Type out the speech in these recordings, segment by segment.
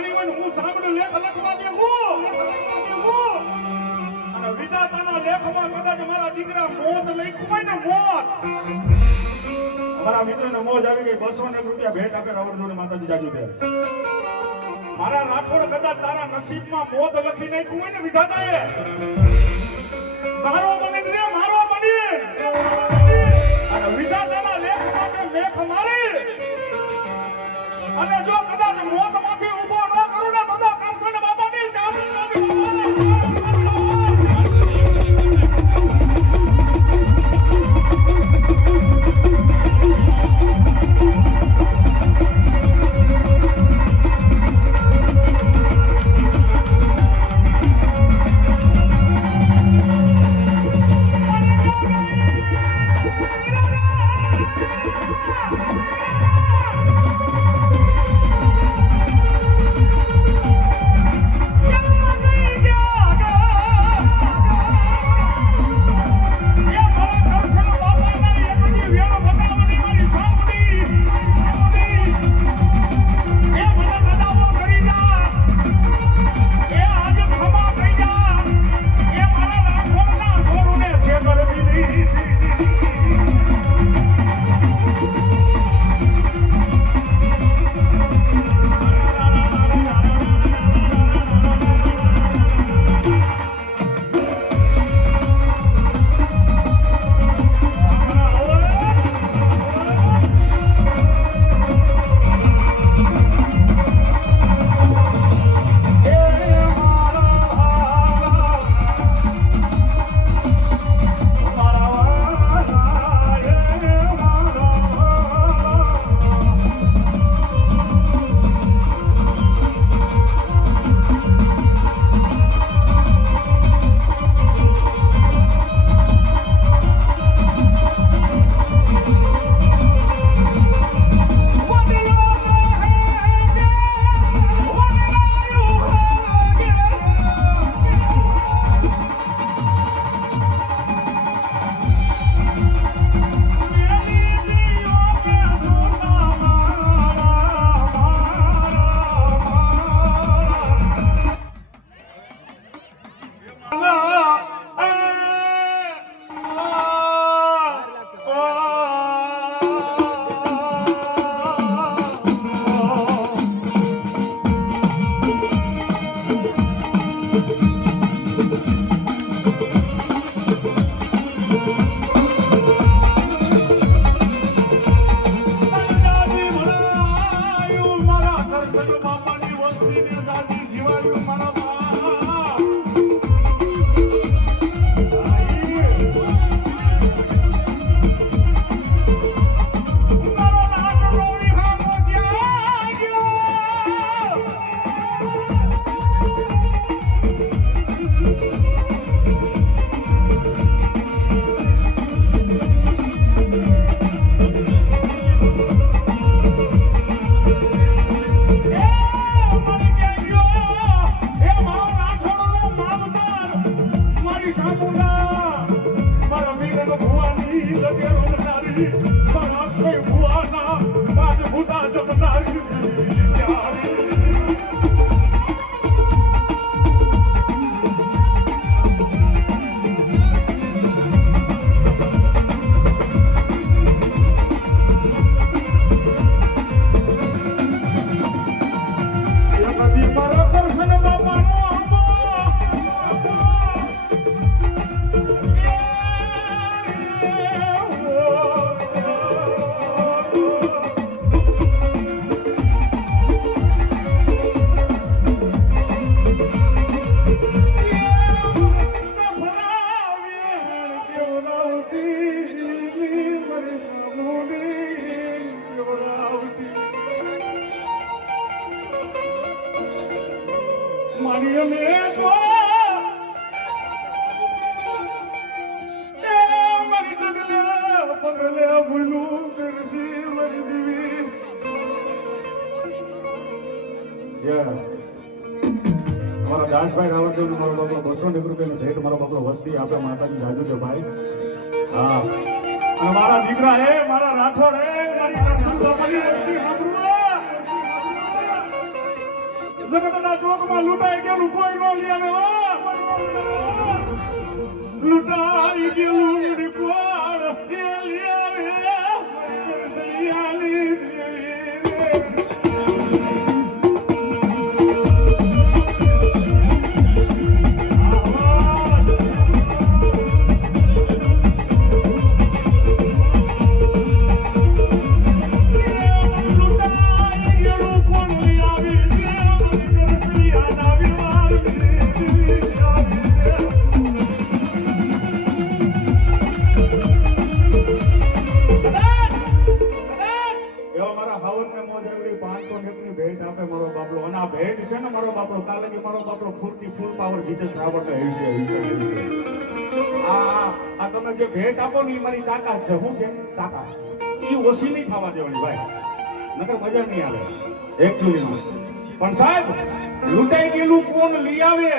બોલે બંધાણી હોય ને હું સાંભળું લેખ લખવા દેવું અને વિધાતાના લેખમાં કદાચ મારા દીકરા મોત લખ્યું હોય ને મોત. મારા મિત્રને મોજ આવી ગઈ, બસો ને રૂપિયા ભેટ આપે રાવણ માતાજી જાજુ દે. મારા રાઠોડ કદાચ તારા નસીબમાં મોત લખી નાખ્યું હોય ને વિધાતાએ. મારો બની રે, મારો બની. અને વિધાતાના લેખ માટે લેખ મારી. અને જો કદાચ મોતમાંથી ઊભો જાજો જો ભાઈ. હા. અને મારા દીકરા હે, મારા રાઠોડ હે, મારી દર્શન બાપાની વસ્તી સાંભળો જગતના ચોકમાં લૂંટાઈ ગયેલું કોઈ નો લે આવે લૂંટાઈ ગયેલું કોઈ જે ભેટ આપો ને એ મારી તાકાત છે. હું છે? તાકાત. એ ઓછી નહીં થવા દેવાની ભાઈ. નકર મજા નહીં આવે. એકચ્યુઅલી પણ સાહેબ, લૂંટાઈ ગયેલું કોણ લઈ આવે?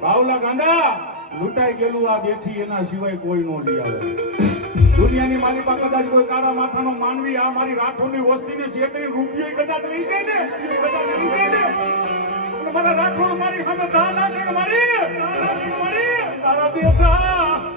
બાવલા ગાંડા, લૂંટાઈ ગયેલું આ બેઠી એના સિવાય કોઈ નો લઈ આવે. દુનિયાની મારી પાસે કદાચ કોઈ કાળા માથાનો માનવી આ મારી રાઠોડની વસ્તીને શેતરી રૂપિયો કદાચ લઈ જાય ને? કદાચ લઈ જાય ને? મારા રાઠોડ મારી સામે ધા ના નાખે મારી, તારા બેટા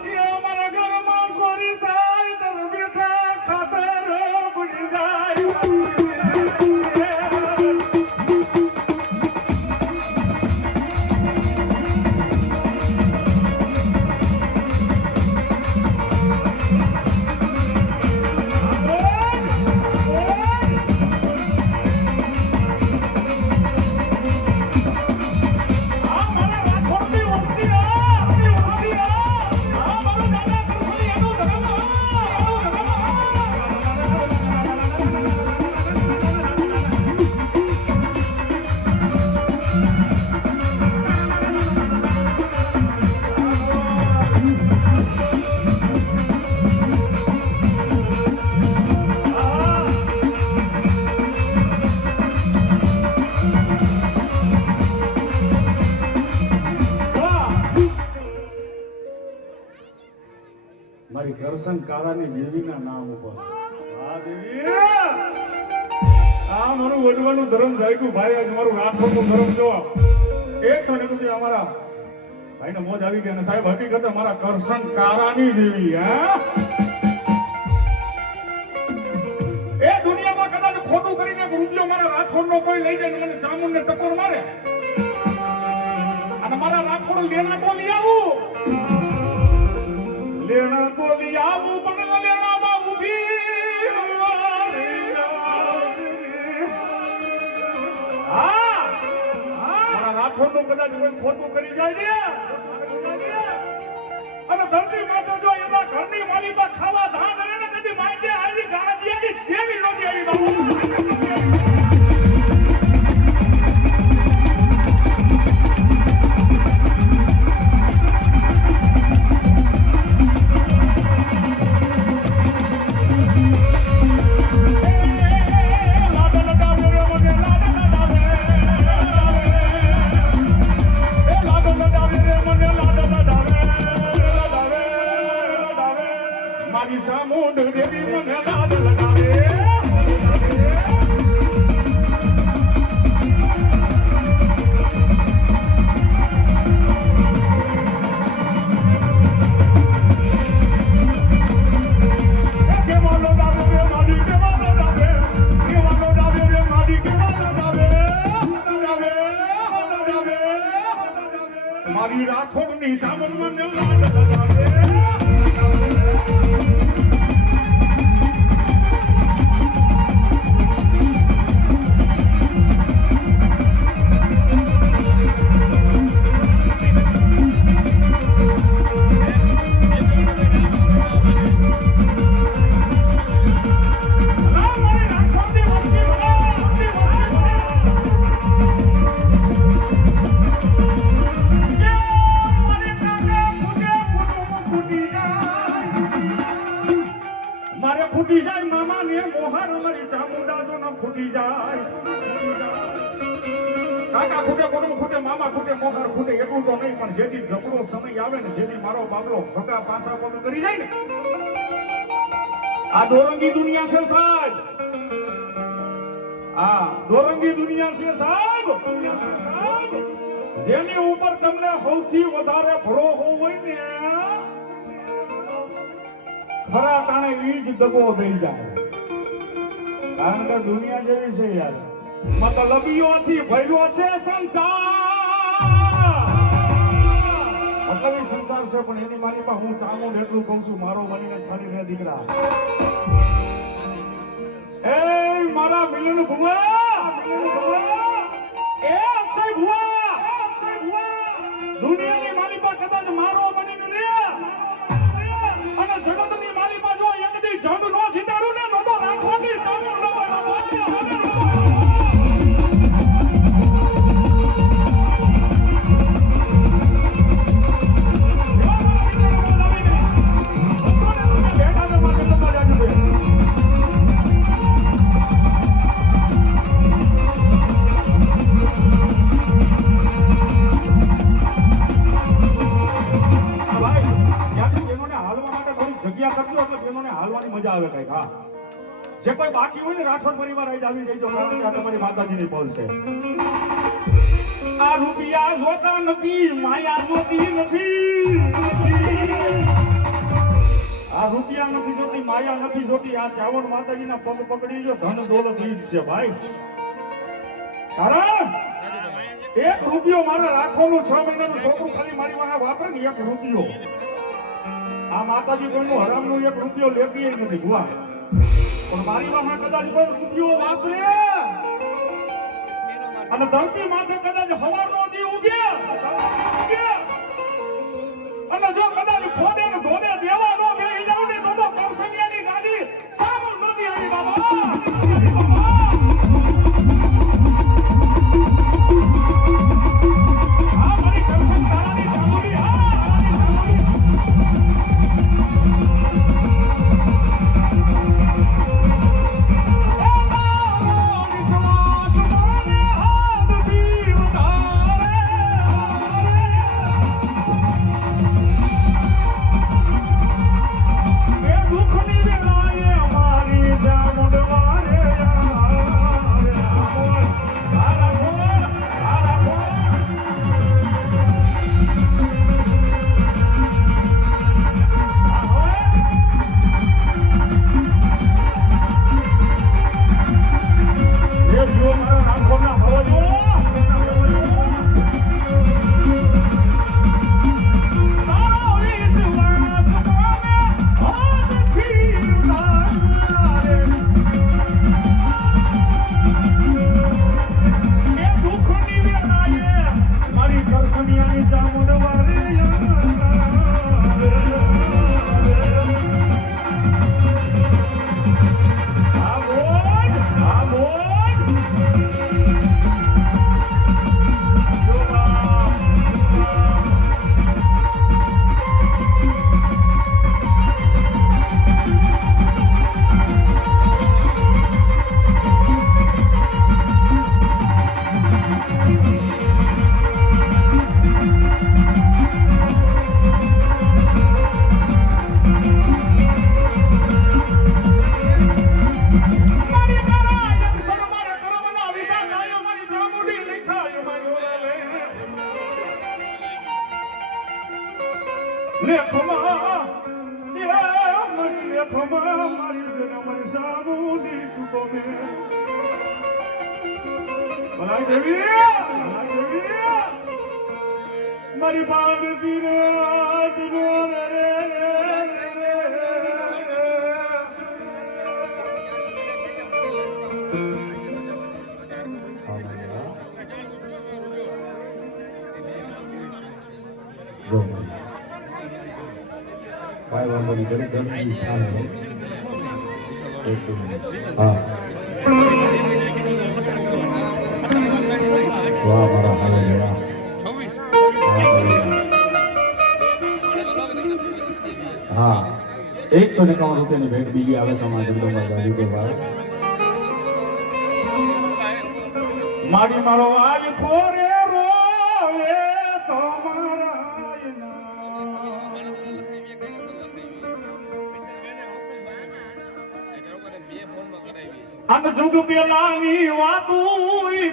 કરશન દેવીના નામ ઉપર. આ મારું વડવાનું ધર્મ જાગ્યું. ભાઈ, આજ મારું રાઠોડનું ધર્મ જો એક ને રૂપિયા અમારા ભાઈને મોજ આવી ગઈ અને સાહેબ, હકીકત મારા કરશન કારાની દેવી, હા? એ દુનિયામાં કદાચ ખોટું કરીને રૂપિયો મારા રાઠોડનો કોઈ લઈ જાય મને ચામુંડને ટકોર મારે. અને મારા રાઠોડ લેણા તો લઈ આવું. લેણા તો લઈ આવું. રાઠોડનું કદાચ કોઈ ખોટું કરી જાય અને ધરતી માતા જો એના ઘરની માલિકા મારી સામુંડ દેવી મને લાડ લગાવે. મારી મારી રાઠોડની સામન મને લાડ લગાવે કાકા ખૂટે કુટુંબ ખૂટે, મામા ખૂટે, મોહર ખૂટે, એટલું તો નહીં, પણ જેથી ઝઘડો સમય આવે ને જેથી મારો બાબલો ભગા પાસા પગ કરી જાય ને. આ દોરંગી દુનિયા છે સાહેબ. આ દોરંગી દુનિયા છે સાહેબ. જેની ઉપર તમને સૌથી વધારે ભરોસો હોય ને, ખરા તાણે ઈ જ દગો દઈ જાય. કારણ કે દુનિયા જેવી છે યાર. મતલબીઓથી ભર્યો છે સંસાર. મતલબી સંસાર છે, પણ એની મારીમાં હું ચામુંડ એટલું કહું છું, મારો બનીને ફરી રહે દીકરા. એ મારા મિલન ભુવા. એ અક્ષય ભુવા. દુનિયાની દુનિયાની માલિપા કદાચ મારો બનીને ને પરિવાર અહીં આવી જઈજો કારણ કે તમારી માતાજીની બોલ છે આ રૂપિયા જોતા નથી, માયા જોતી નથી. આ રૂપિયા નથી જોતી, માયા નથી જોતી. આ ચાવણ માતાજીના પગ પકડી લો ધન દોલત ઈ છે, ભાઈ. કારણ એક રૂપિયો મારે રાખવાનું છ મહિનાનું છોકરું ખાલી મારી વાહે વાપરે ને એક રૂપિયો. આ માતાજી કોઈનું હરામનું એક રૂપિયો લેતી નથી, ભુવા. પણ મારી વાહે કદાચ કોઈ રૂપિયો વાપરે અને ધરતી માથે કદાચ હવારનો દી ઉગે. અને જો કદાચ ખોદે ને ધોને દેવા મારા હાલે વાહ. હા એકસો એકાવન રૂપિયાની ભેટ બીજી આવે છે અમારા જગદંબા જાદુગરભાઈ મારી મારો આજ ખોરે રોવે તમારા. અન જુગ પેલાની વાતું ઈ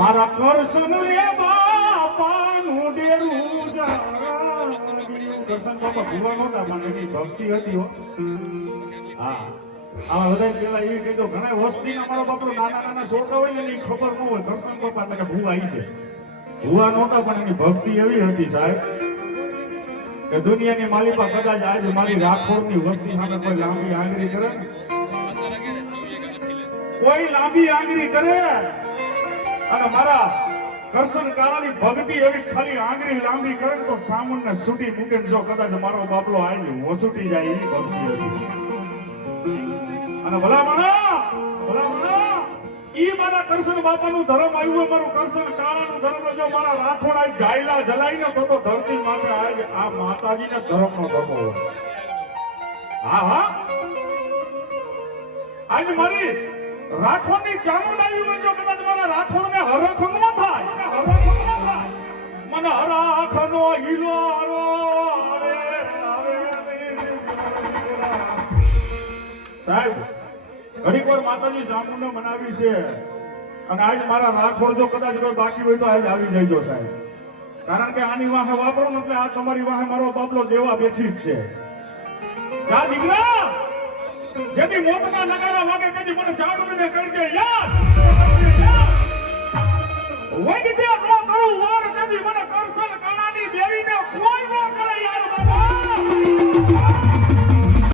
મારા કરશન રે બાપાનું ડેરું કરશન બાપા ભૂવા નહોતા મને એની ભક્તિ હતી હો. હા. આવા પેલા એ કીધું, ઘણા વસ્તી મારો બાપરો નાના નાના હોય ને એની ખબર ન હોય, કરશન બાપા એટલે ભૂવા આવી છે. ભૂવા નહોતા, પણ એની ભક્તિ એવી હતી સાહેબ, કે દુનિયાની માલિકા કદાચ આજ મારી રાખોડની વસ્તી સામે કોઈ લાંબી આંગળી કરે કોઈ લાંબી આંગળી કરે. અને મારા કરશન કાળાની ભક્તિ એવી ખાલી આંગળી લાંબી કરે તો સામુનને છૂટી મૂકે જો કદાચ મારો બાપલો આજ વસૂટી જાય એવી ભક્તિ અને ભલામણા ભલામણા, ઈ મારા કરશન બાપાનું ધર્મ આવ્યું મારું કરશન કાળાનું ધર્મ. જો મારા રાઠોડા જાયલા જલાઈ ને તો તો ધરતી માથે આજ આ માતાજીને ધર્મનો ધર્મ હા હા. આજ મારી રાઠોડની ચામુંડ આવી હોય જો કદાચ મારા રાઠોડને હરખ ન થાય. એને હરખ ન થાય. મને હરાખનો હીલો આરો સાહેબ, ઘણી વાર માતાજી ચામુંડને મનાવી છે. અને આજ મારા રાઠોડ જો કદાચ કોઈ બાકી હોય તો આજ આવી જઈજો સાહેબ. કારણ કે આની વાહે વાપરો ને એટલે આ તમારી વાહે મારો બાબલો દેવા બેઠી જ છે. જા દીકરા! જેથી મોતના નગારા વાગે તેથી મને ચાડું ને કરજે. યાદ! વૈદ્ય ન કરું, વાર કદી મને કરસલ કાણાની દેવીને કોઈ ન કરે.